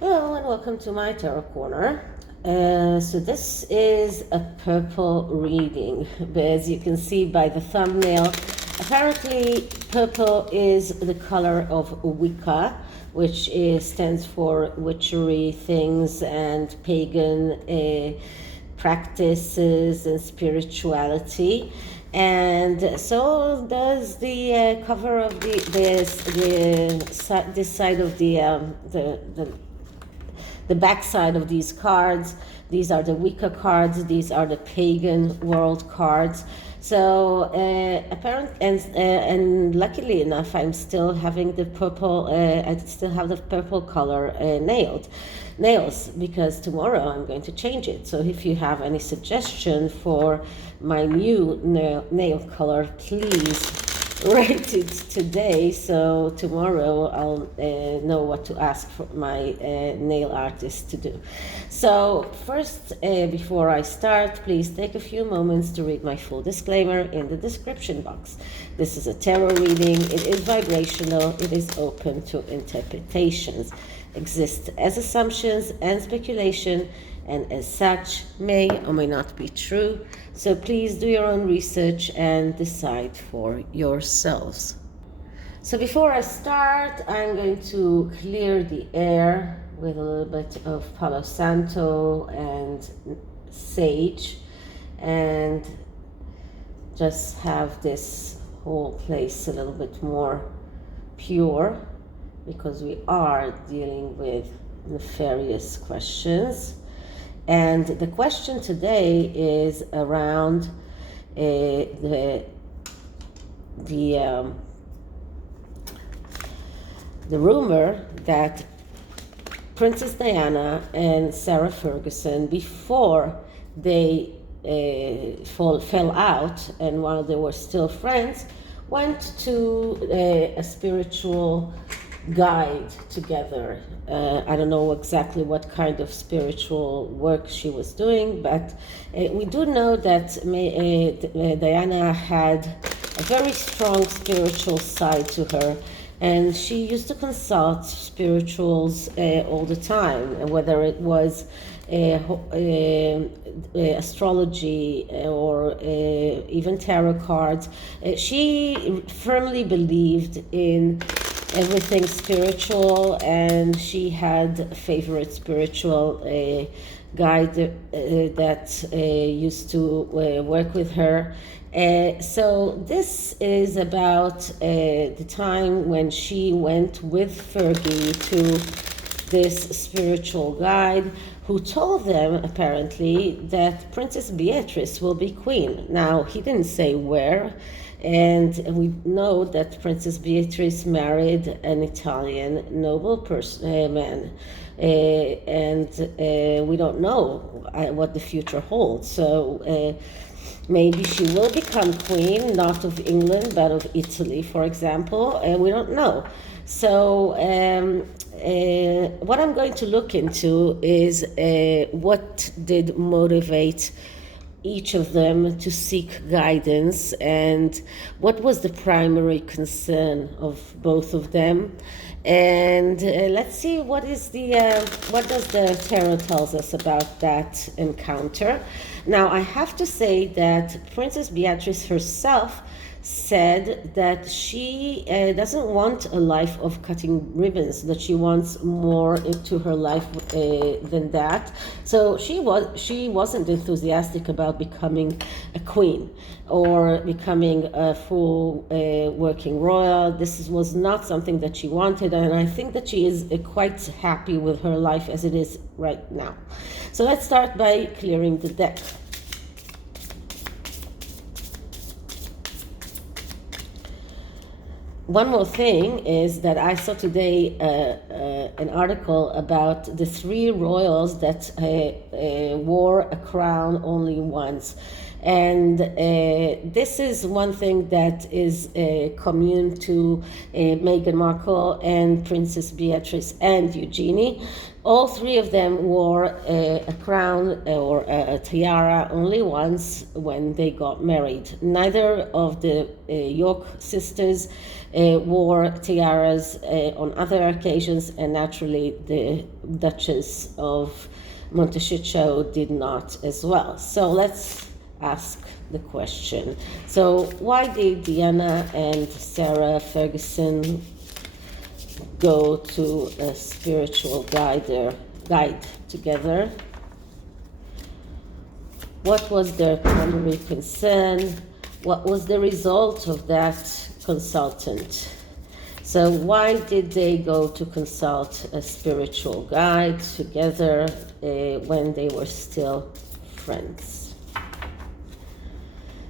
Hello and welcome to my tarot corner. So this is a purple reading, but as you can see by the thumbnail, apparently purple is the color of Wicca, which stands for witchery things and pagan practices and spirituality. And so does the cover of this side of the back side of these cards. These are the Wicca cards. These are the pagan world cards. So and luckily enough, I'm still having the purple. I still have the purple color nails, because tomorrow I'm going to change it. So if you have any suggestion for my new nail color, please write it today, so tomorrow I'll know what to ask for my nail artist to do. So first, before I start, please take a few moments to read my full disclaimer in the description box. This is a tarot reading. It is vibrational. It is open to interpretations, exists as assumptions and speculation, and as such may or may not be true. So please do your own research and decide for yourselves. So before I start, I'm going to clear the air with a little bit of Palo Santo and sage, and just have this whole place a little bit more pure, because we are dealing with nefarious questions. And the question today is around the rumor that Princess Diana and Sarah Ferguson, before they fell out and while they were still friends, went to a spiritual guide together. I don't know exactly what kind of spiritual work she was doing, but we do know that Diana had a very strong spiritual side to her, and she used to consult spirituals all the time, whether it was astrology or even tarot cards. She firmly believed in everything spiritual, and she had a favorite spiritual guide that used to work with her. So this is about the time when she went with Fergie to this spiritual guide, who told them apparently that Princess Beatrice will be queen. Now, he didn't say where, and we know that Princess Beatrice married an Italian noble man, and we don't know what the future holds. So maybe she will become queen, not of England, but of Italy, for example, and we don't know. So what I'm going to look into is what did motivate each of them to seek guidance, and what was the primary concern of both of them. And let's see what does the tarot tells us about that encounter. Now, I have to say that Princess Beatrice herself said that she doesn't want a life of cutting ribbons, that she wants more into her life than that. So she wasn't enthusiastic about becoming a queen or becoming a full working royal. This was not something that she wanted, and I think that she is quite happy with her life as it is right now. So let's start by clearing the deck. One more thing is that I saw today an article about the 3 royals that wore a crown only once. And this is one thing that is commune to Meghan Markle and Princess Beatrice and Eugenie. All three of them wore a crown or a tiara only once when they got married. Neither of the York sisters wore tiaras on other occasions, and naturally the Duchess of Montecchio did not as well. So let's ask the question. So why did Diana and Sarah Ferguson go to a spiritual guide together? What was their primary concern? What was the result of that consultant? So why did they go to consult a spiritual guide together when they were still friends?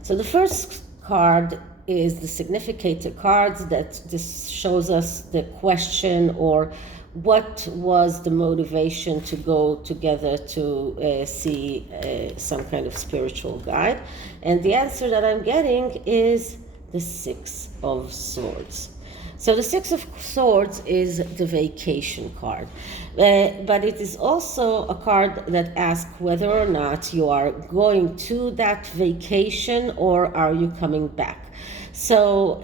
So the first card is the significator card that just shows us the question, or what was the motivation to go together to see some kind of spiritual guide. And the answer that I'm getting is the Six of Swords. So the Six of Swords is the vacation card, but it is also a card that asks whether or not you are going to that vacation or are you coming back. So,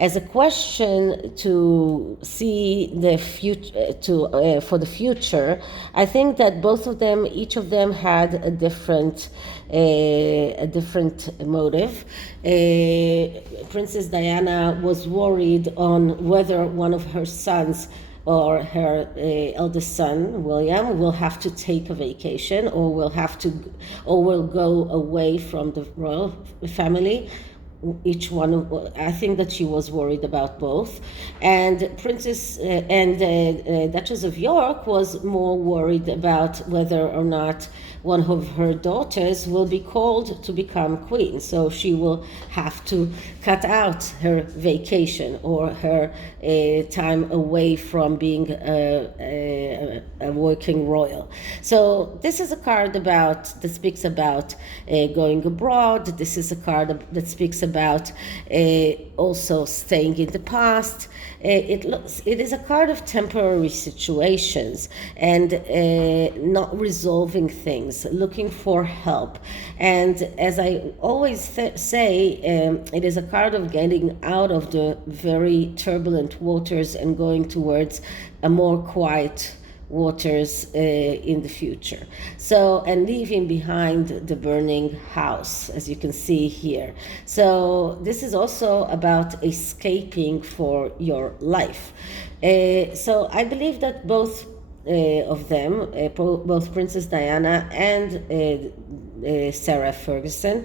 as a question to see the future, for the future, I think that both of them, each of them, had a different motive. Princess Diana was worried on whether one of her sons or her eldest son William will have to take a vacation, or will go away from the royal family. Each one, I think that she was worried about both, and Duchess of York was more worried about whether or not one of her daughters will be called to become queen, so she will have to cut out her vacation or her time away from being a working royal. So this is a card that speaks about going abroad. This is a card that speaks about also staying in the past. It is a card of temporary situations and not resolving things, looking for help. And as I always say, it is a card of getting out of the very turbulent waters and going towards a more quiet waters in the future. So, and leaving behind the burning house, as you can see here. So this is also about escaping for your life. So I believe that both of them, both Princess Diana and Sarah Ferguson,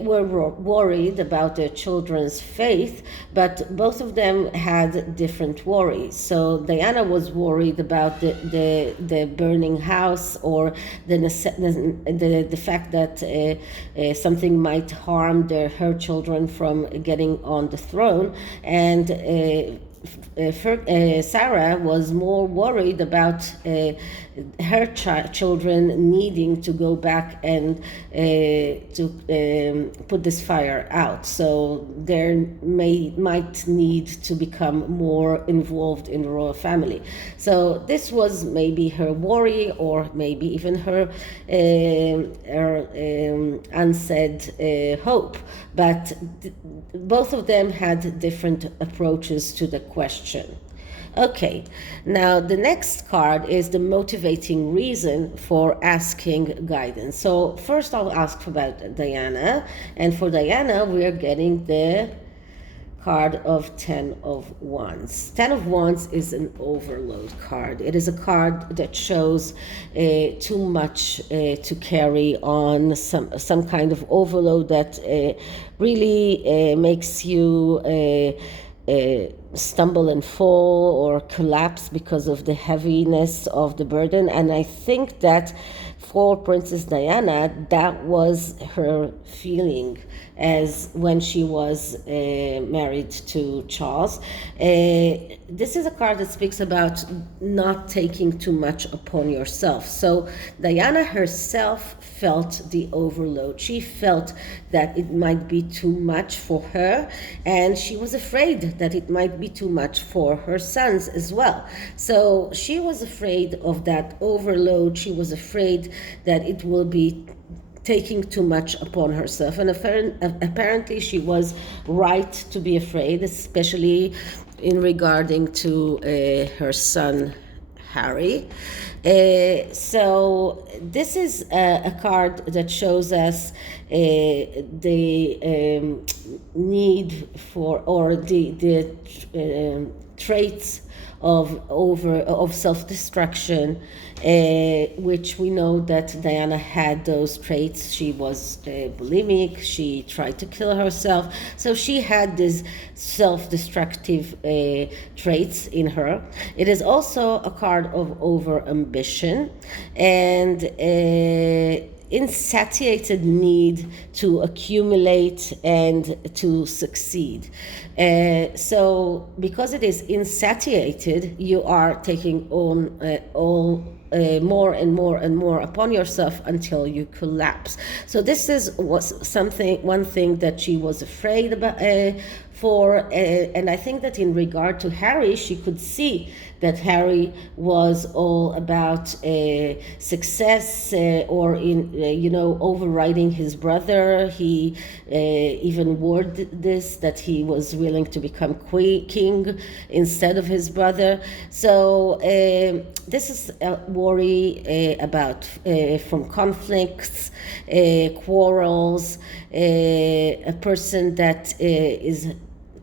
were worried about their children's faith, but both of them had different worries. So Diana was worried about the burning house, or the fact that something might harm her children from getting on the throne, and Sarah was more worried about her children needing to go back and to put this fire out. So there might need to become more involved in the royal family. So this was maybe her worry, or maybe even her unsaid hope. But both of them had different approaches to the question. Okay, now the next card is the motivating reason for asking guidance. So first I'll ask about Diana, and for Diana we are getting the card of Ten of Wands. Ten of Wands is an overload card. It is a card that shows too much to carry on, some kind of overload that really makes you stumble and fall or collapse because of the heaviness of the burden. And I think that for Princess Diana, that was her feeling as when she was married to Charles. This is a card that speaks about not taking too much upon yourself. So Diana herself felt the overload. She felt that it might be too much for her, and she was afraid that it might be too much for her sons as well. So she was afraid of that overload. She was afraid that it will be taking too much upon herself, and apparently she was right to be afraid, especially in regarding to her son Harry. So this is a card that shows us the need for, or the traits of self-destruction, which we know that Diana had those traits. She was bulimic, she tried to kill herself, so she had these self-destructive traits in her. It is also a card of over-ambition and insatiated need to accumulate and to succeed. So because it is insatiated, you are taking on more and more and more upon yourself until you collapse. So this was one thing that she was afraid about and I think that in regard to Harry, she could see that Harry was all about success or overriding his brother. He even worded this, that he was willing to become king instead of his brother. So this is a worry about from conflicts, quarrels, a person that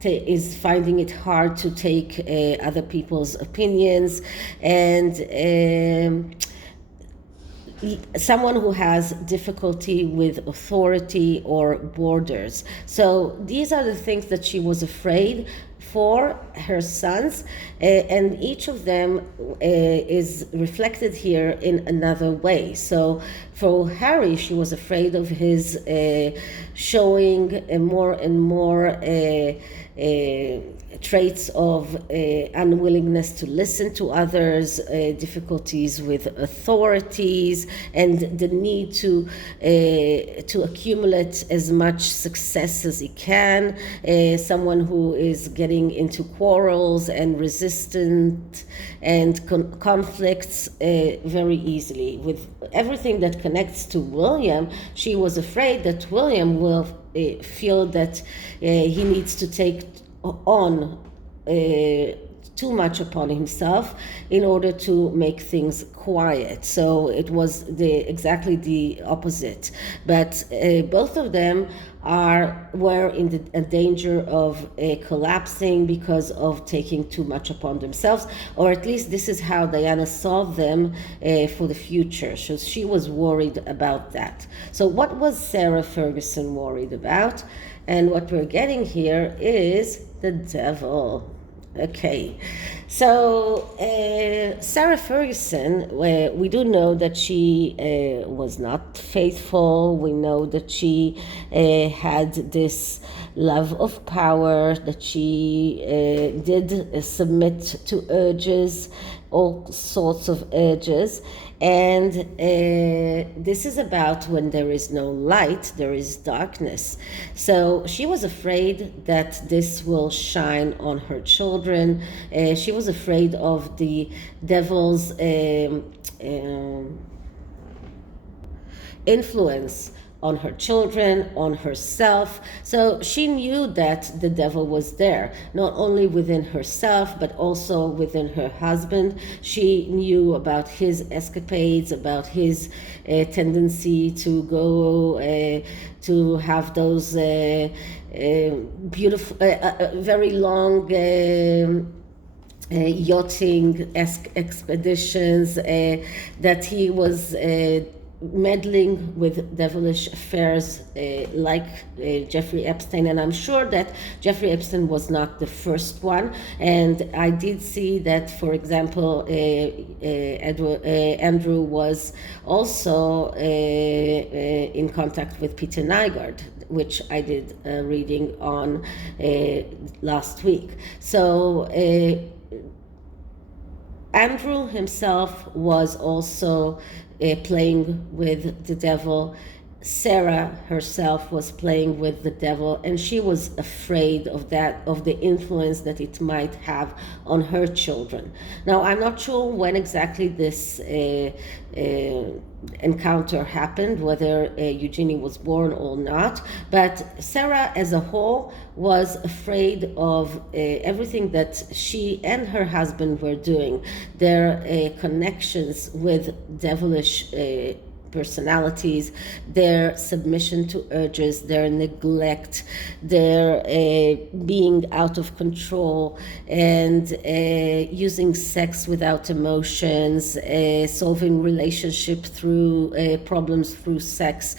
is finding it hard to take other people's opinions, and someone who has difficulty with authority or borders. So these are the things that she was afraid for her sons, and each of them is reflected here in another way. So for Harry, she was afraid of his showing more and more traits of unwillingness to listen to others, difficulties with authorities, and the need to accumulate as much success as he can. Someone who is getting into quarrels and resistant and conflicts very easily. With everything that connects to William, she was afraid that William will feel that he needs to take on too much upon himself in order to make things quiet. So it was exactly the opposite. But both of them were in a danger of collapsing because of taking too much upon themselves, or at least this is how Diana saw them for the future. So she was worried about that. So what was Sarah Ferguson worried about? And what we're getting here is the devil. Okay, so Sarah Ferguson, we do know that she was not faithful. We know that she had this love of power, that she did submit to urges, all sorts of urges. And this is about when there is no light, there is darkness. So she was afraid that this will shine on her children. She was afraid of the devil's influence on her children, on herself. So she knew that the devil was there, not only within herself, but also within her husband. She knew about his escapades, about his tendency to go to have those beautiful, very long yachting expeditions, that he was meddling with devilish affairs like Jeffrey Epstein. And I'm sure that Jeffrey Epstein was not the first one. And I did see that, for example, Andrew was also in contact with Peter Nygaard, which I did a reading on last week. So Andrew himself was also playing with the devil. Sarah herself was playing with the devil, and she was afraid of the influence that it might have on her children. Now, I'm not sure when exactly this encounter happened, whether Eugenie was born or not, but Sarah as a whole was afraid of everything that she and her husband were doing, their connections with devilish personalities, their submission to urges, their neglect, their being out of control, and using sex without emotions, solving relationship through problems through sex,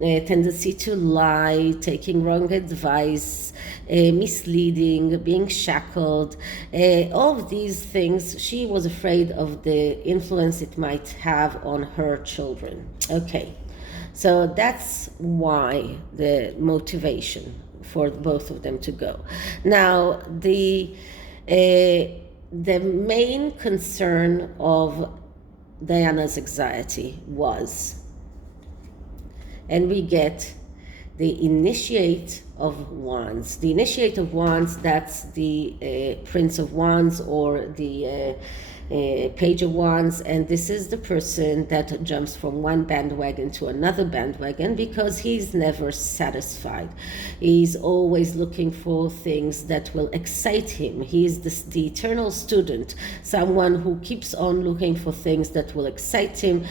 tendency to lie, taking wrong advice, misleading, being shackled, all of these things. She was afraid of the influence it might have on her children. Okay, so that's why the motivation for both of them to go. Now, the main concern of Diana's anxiety was, and we get the Initiate of Wands. The Initiate of Wands, that's the Prince of Wands or the Page of Wands, and this is the person that jumps from one bandwagon to another bandwagon because he's never satisfied. He's always looking for things that will excite him. He's the eternal student, someone who keeps on looking for things that will excite him,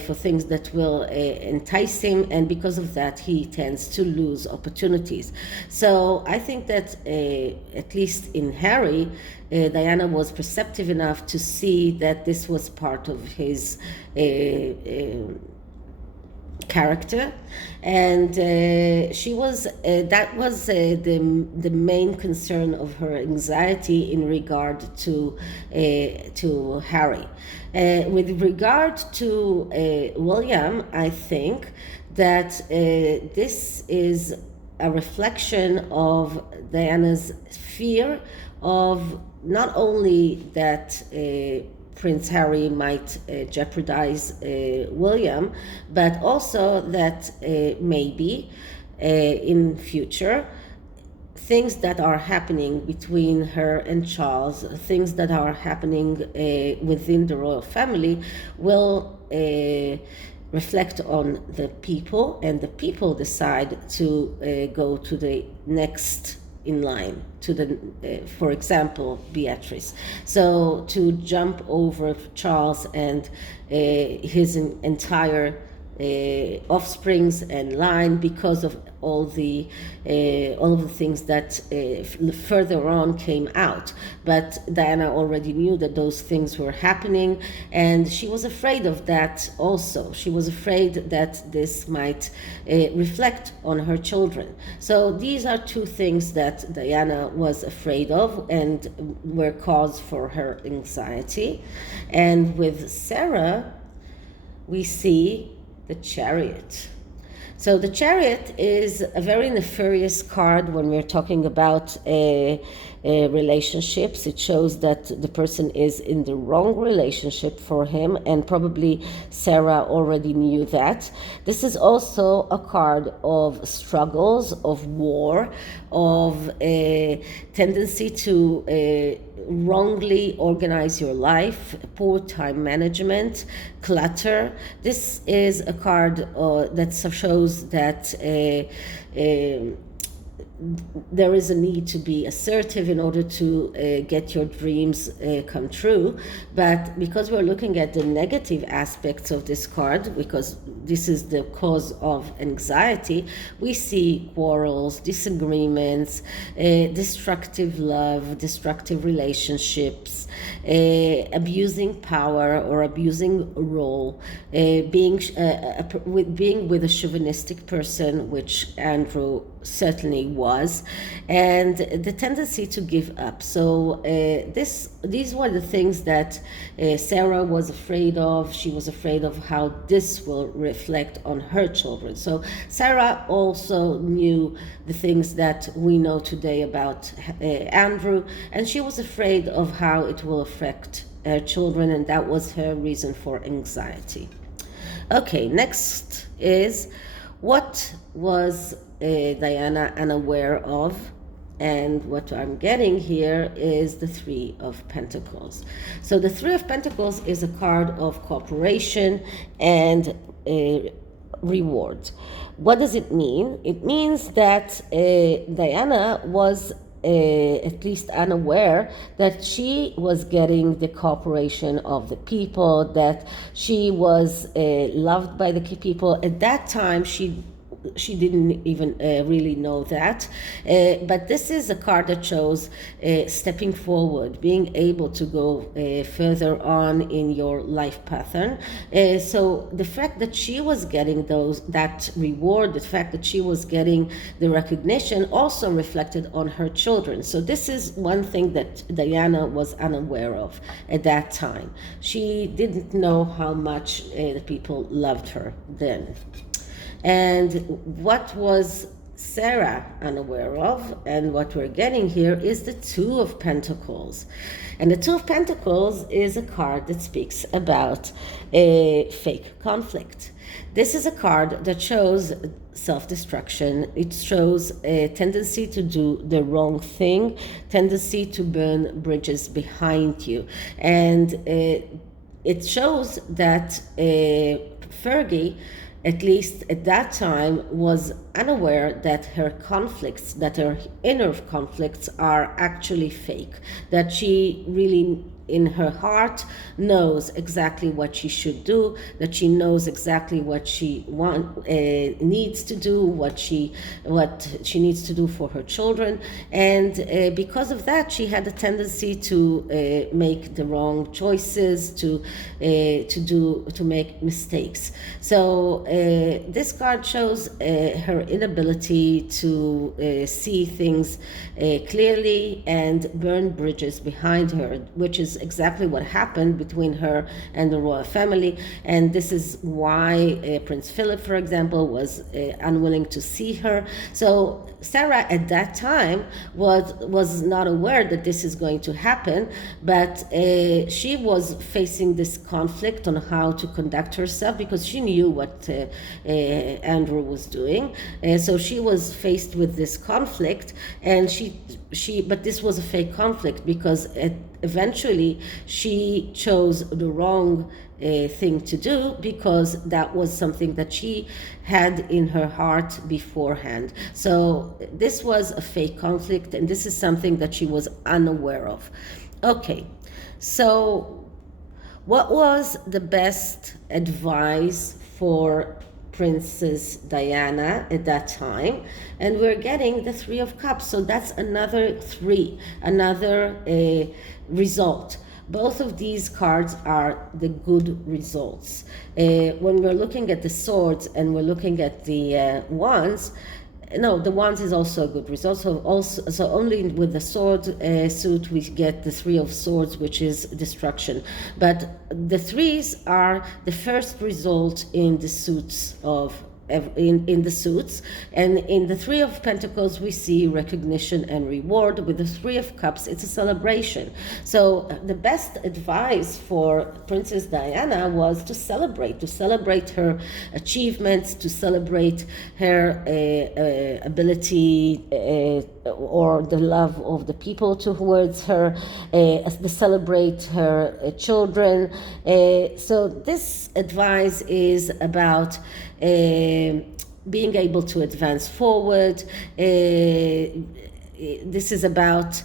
for things that will entice him, and because of that he tends to lose opportunities. So I think that at least in Harry, Diana was perceptive enough to see that this was part of his character, and she was that was the main concern of her anxiety in regard to Harry. With regard to William, I think that this is a reflection of Diana's fear of not only that Prince Harry might jeopardize William, but also that maybe in future things that are happening between her and Charles, things that are happening within the royal family will reflect on the people, and the people decide to go to the next in line, to the, for example, Beatrice. So to jump over Charles and his entire offsprings and line because of all of the things that further on came out. But Diana already knew that those things were happening, and she was afraid of that also. She was afraid that this might reflect on her children. So these are two things that Diana was afraid of and were cause for her anxiety. And with Sarah, we see the Chariot. So the Chariot is a very nefarious card when we're talking about relationships. It shows that the person is in the wrong relationship for him, and probably Sarah already knew that. This is also a card of struggles, of war, of a tendency to wrongly organize your life, poor time management, clutter. This is a card that shows that there is a need to be assertive in order to get your dreams come true. But because we're looking at the negative aspects of this card, because this is the cause of anxiety, we see quarrels, disagreements, destructive love, destructive relationships, abusing power or abusing role, being with a chauvinistic person, which Andrew certainly was, and the tendency to give up. So these were the things that Sarah was afraid of. She was afraid of how this will reflect on her children. So Sarah also knew the things that we know today about Andrew, and she was afraid of how it will affect her children, and that was her reason for anxiety. Okay, next is, what was Diana unaware of? And what I'm getting here is the Three of Pentacles. So the Three of Pentacles is a card of cooperation and reward. What does it mean? It means that Diana was at least unaware that she was getting the cooperation of the people, that she was loved by the people. At that time, she didn't even really know that. But this is a card that shows stepping forward, being able to go further on in your life pattern. So the fact that she was getting that reward, the fact that she was getting the recognition, also reflected on her children. So this is one thing that Diana was unaware of at that time. She didn't know how much the people loved her then. And what was Sarah unaware of, and what we're getting here, is the Two of Pentacles. And the Two of Pentacles is a card that speaks about a fake conflict. This is a card that shows self-destruction. It shows a tendency to do the wrong thing, tendency to burn bridges behind you. And it shows that Fergie, at least at that time, was unaware that her conflicts, that her inner conflicts are actually fake, that she really in her heart knows exactly what she should do, that she knows exactly what she needs to do, what she needs to do for her children. And because of that, she had a tendency to make the wrong choices, to make mistakes. So this card shows her inability to see things clearly and burn bridges behind her, which is exactly what happened between her and the royal family. And this is why Prince Philip, for example, was unwilling to see her. So Sarah at that time was not aware that this is going to happen, but she was facing this conflict on how to conduct herself, because she knew what Andrew was doing. So she was faced with this conflict, and but this was a fake conflict, because eventually she chose the wrong thing to do, because that was something that she had in her heart beforehand. So this was a fake conflict, and this is something that she was unaware of. Okay, so what was the best advice for Princess Diana at that time? And we're getting the Three of Cups, so that's another three, another result. Both of these cards are the good results. When we're looking at the swords and we're looking at the wands, no, the wands is also a good result. So only with the sword suit we get the Three of Swords, which is destruction. But the threes are the first result in the suits of in the suits. And in the Three of Pentacles we see recognition and reward. With the Three of Cups, it's a celebration. So the best advice for Princess Diana was to celebrate her achievements, to celebrate her ability or the love of the people towards her, to celebrate her children. So this advice is about being able to advance forward. This is about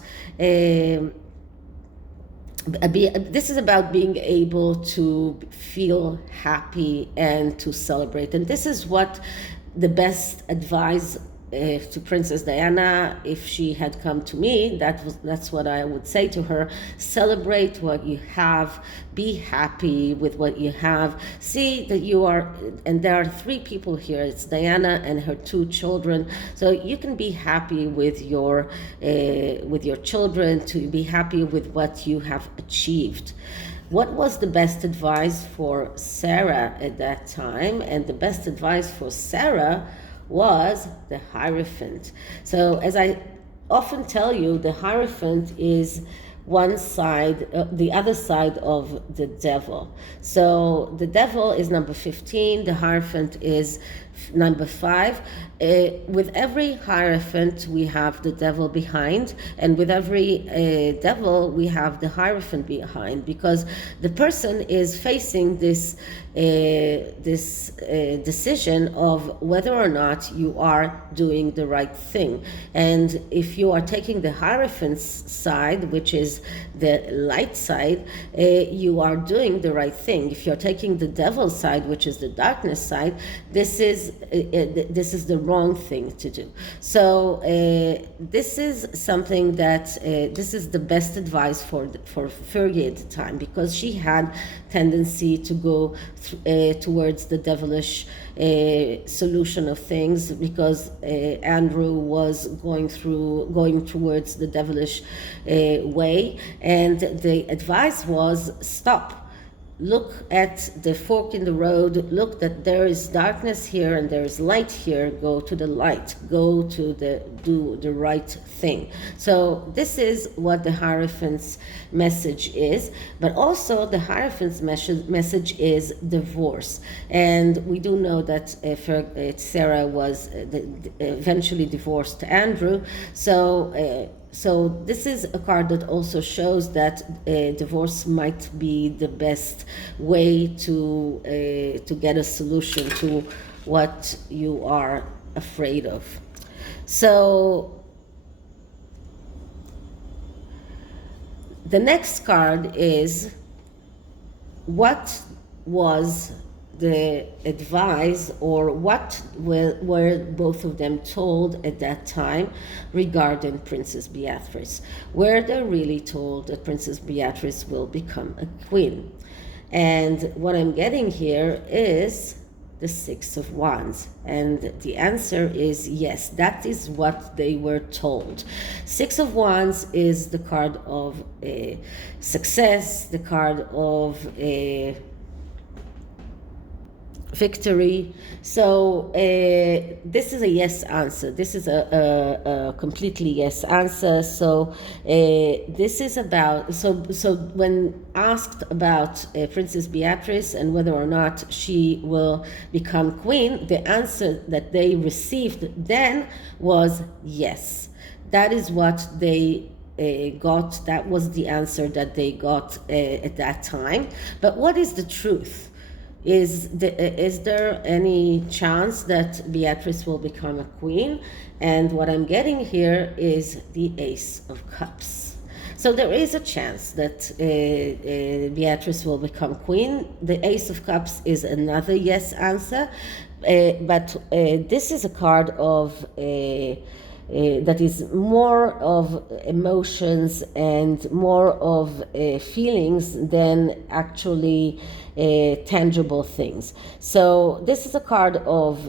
this is about being able to feel happy and to celebrate. And this is what the best advice to Princess Diana, if she had come to me, that's what I would say to her. Celebrate what you have, be happy with what you have, see that you are, and there are 3 people here, it's Diana and her 2 children, so you can be happy with your children, to be happy with what you have achieved. What was the best advice for Sarah at that time? And the best advice for Sarah was the Hierophant. So as I often tell you, the Hierophant is one side, the other side of the devil. So the devil is number 15, the Hierophant is number 5. With every Hierophant we have the devil behind, and with every devil we have the Hierophant behind, because the person is facing this decision of whether or not you are doing the right thing. And if you are taking the Hierophant's side, which is the light side, you are doing the right thing. If you're taking the devil's side, which is the darkness side, this is the wrong thing to do. So this is something that this is the best advice for Fergie at the time, because she had tendency to go towards the devilish solution of things, because Andrew was going towards the devilish way, and the advice was stop. Look at the fork in the road, look that there is darkness here and there is light here, go to the light, do the right thing. So this is what the Hierophant's message is, but also the Hierophant's message is divorce. And we do know that Sarah was eventually divorced to Andrew, so this is a card that also shows that divorce might be the best way to get a solution to what you are afraid of. So the next card is, what was the advice, or what were both of them told at that time regarding Princess Beatrice? Were they really told that Princess Beatrice will become a queen? And what I'm getting here is the 6 of Wands, and the answer is yes, that is what they were told. 6 of Wands is the card of success, the card of victory. So this is a yes answer. This is a completely yes answer. So this is about, so when asked about Princess Beatrice and whether or not she will become queen, the answer that they received then was yes. That is what they got. That was the answer that they got at that time. But what is the truth? Is there any chance that Beatrice will become a queen? And what I'm getting here is the Ace of Cups. So there is a chance that Beatrice will become queen. The Ace of Cups is another yes answer, but this is a card of that is more of emotions and more of feelings than actually tangible things. So this is a card of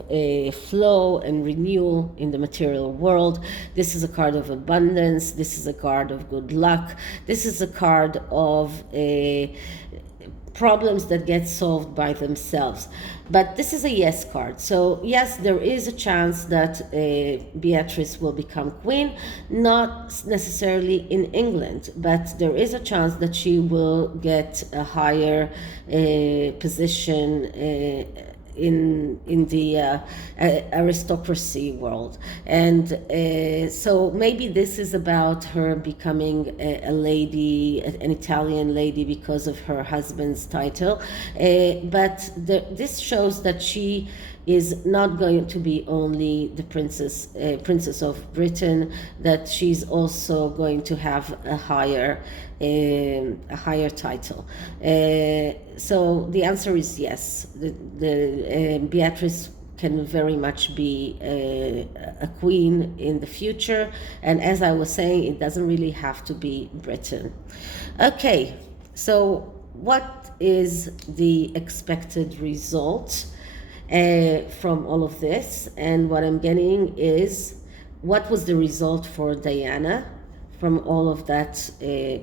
flow and renewal in the material world. This is a card of abundance. This is a card of good luck. This is a card of problems that get solved by themselves. But this is a yes card. So yes, there is a chance that Beatrice will become queen, not necessarily in England, but there is a chance that she will get a higher position in the aristocracy world. And so maybe this is about her becoming a lady, an Italian lady, because of her husband's title. But this shows that she is not going to be only the princess of Britain, that she's also going to have a higher title. So the answer is yes. Beatrice can very much be a queen in the future, and as I was saying, it doesn't really have to be Britain. Okay, so what is the expected result from all of this? And what I'm getting is, what was the result for Diana from all of that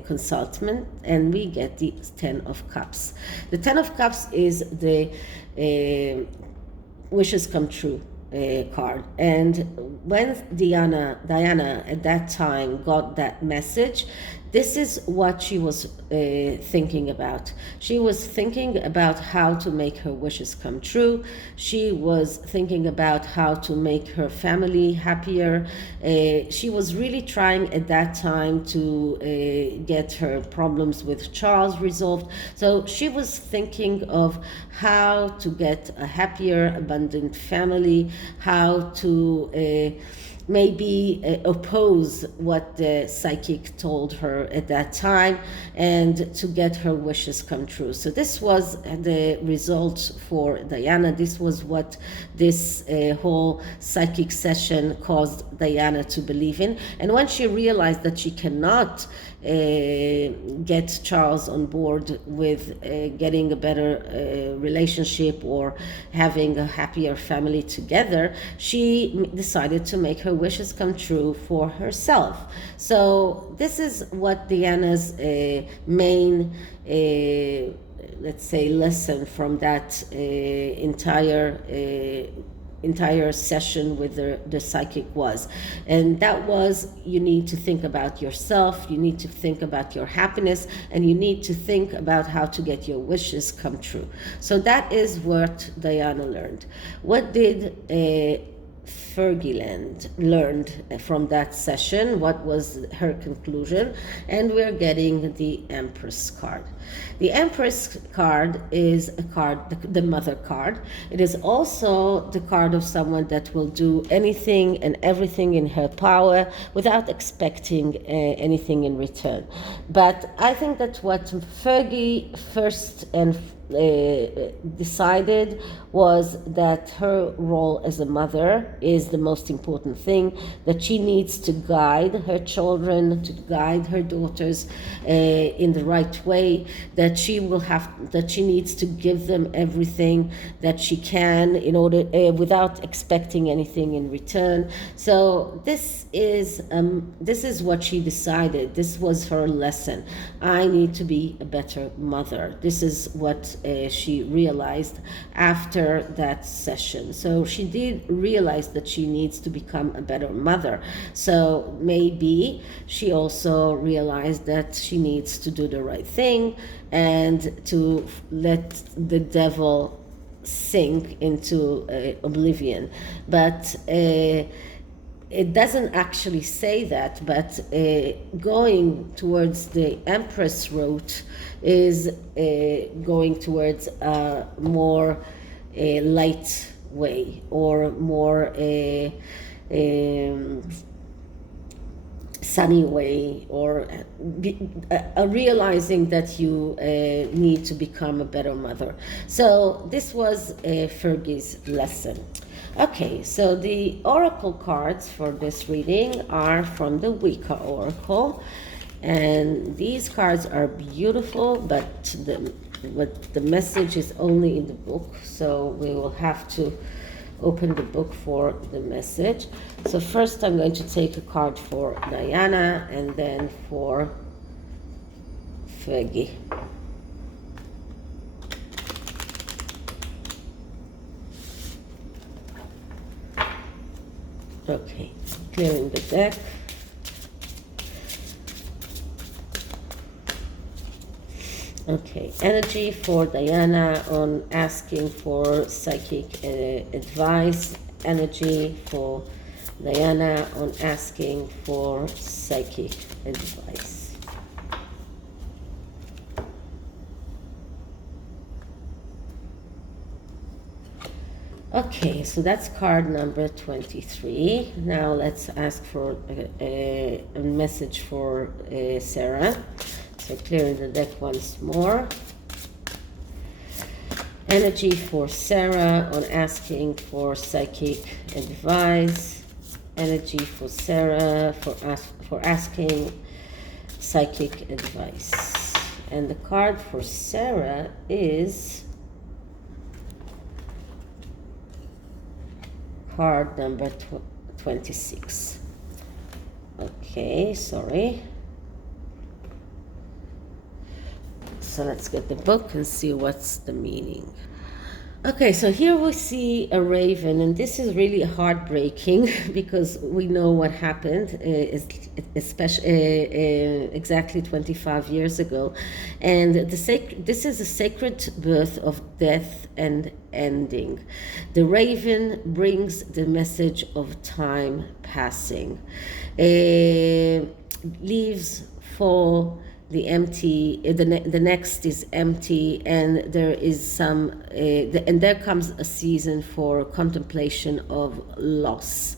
consultment? And we get the Ten of Cups. The Ten of Cups is the wishes come true card. And when Diana at that time got that message, this is what she was thinking about. She was thinking about how to make her wishes come true. She was thinking about how to make her family happier. She was really trying at that time to get her problems with Charles resolved. So she was thinking of how to get a happier, abundant family, how to maybe oppose what the psychic told her at that time, and to get her wishes come true. So this was the result for Diana. This was what this whole psychic session caused Diana to believe in. And when she realized that she cannot get Charles on board with getting a better relationship or having a happier family together, she decided to make her wishes come true for herself. So this is what Diana's main let's say lesson from that entire session with the psychic was. And that was, you need to think about yourself, you need to think about your happiness, and you need to think about how to get your wishes come true. So that is what Diana learned. What did Ferguson learned from that session? What was her conclusion? And we're getting the Empress card. The Empress card is a card, the mother card. It is also the card of someone that will do anything and everything in her power without expecting anything in return. But I think that what Fergie first and decided was that her role as a mother is the most important thing, that she needs to guide her children, to guide her daughters in the right way, that she needs to give them everything that she can in order without expecting anything in return. So this is what she decided. This was her lesson. I need to be a better mother. This is what she realized after that session. So she did realize that she needs to become a better mother. So maybe she also realized that she needs to do the right thing and to let the devil sink into oblivion. But it doesn't actually say that, but going towards the Empress route is going towards a more light way, or more sunny way, or realizing that you need to become a better mother. So this was Fergie's lesson. Okay, so the oracle cards for this reading are from the Wicca Oracle, and these cards are beautiful, but the message is only in the book, so we will have to open the book for the message. So first I'm going to take a card for Diana and then for Fergie. Okay, clearing the deck. Okay, energy for Diana on asking for psychic advice. Energy for Diana on asking for psychic advice. Okay, so that's card number 23. Now let's ask for a message for Sarah. So clearing the deck once more. Energy for Sarah on asking for psychic advice. Energy for Sarah for asking psychic advice. And the card for Sarah is card number 26. Okay, sorry. So let's get the book and see what's the meaning. Okay, so here we see a raven, and this is really heartbreaking because we know what happened, especially exactly 25 years ago, and this is a sacred birth of death and ending. The raven brings the message of time passing. Leaves fall. The empty, the next is empty, and there is some, and there comes a season for contemplation of loss.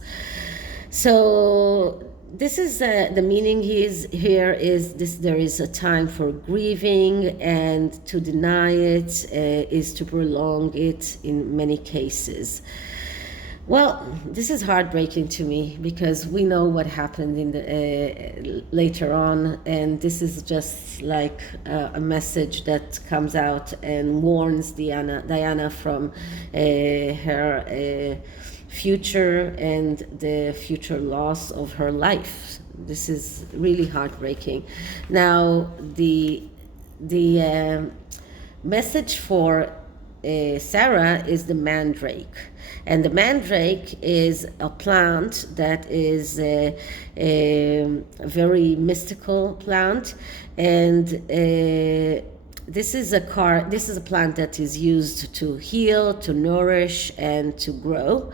So this is the meaning here is this: there is a time for grieving, and to deny it is to prolong it in many cases. Well, this is heartbreaking to me because we know what happened in the later on, and this is just like a message that comes out and warns Diana from her future and the future loss of her life. This is really heartbreaking. Now, the message for Sarah is the mandrake, and the mandrake is a plant that is a very mystical plant, and this is a plant that is used to heal, to nourish, and to grow.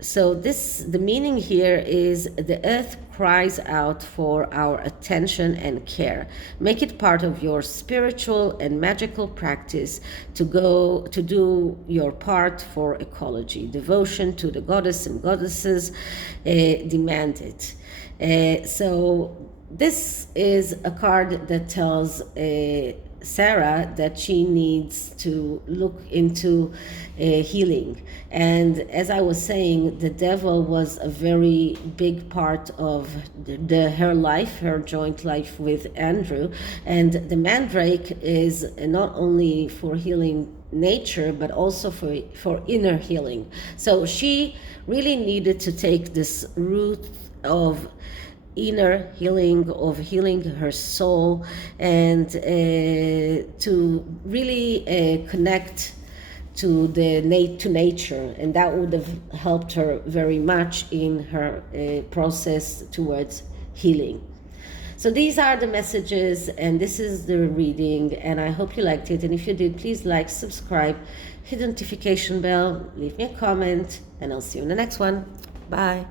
So the meaning here is the earth cries out for our attention and care. Make it part of your spiritual and magical practice to do your part for ecology. Devotion to the goddess and goddesses demand it. So this is a card that tells Sarah that she needs to look into healing. And as I was saying, the devil was a very big part of her life, her joint life with Andrew. And the mandrake is not only for healing nature, but also for inner healing. So she really needed to take this route of inner healing, of healing her soul, and to really connect to nature, and that would have helped her very much in her process towards healing. So these are the messages, and this is the reading, and I hope you liked it. And if you did, please like, subscribe, hit the notification bell, leave me a comment, and I'll see you in the next one. Bye.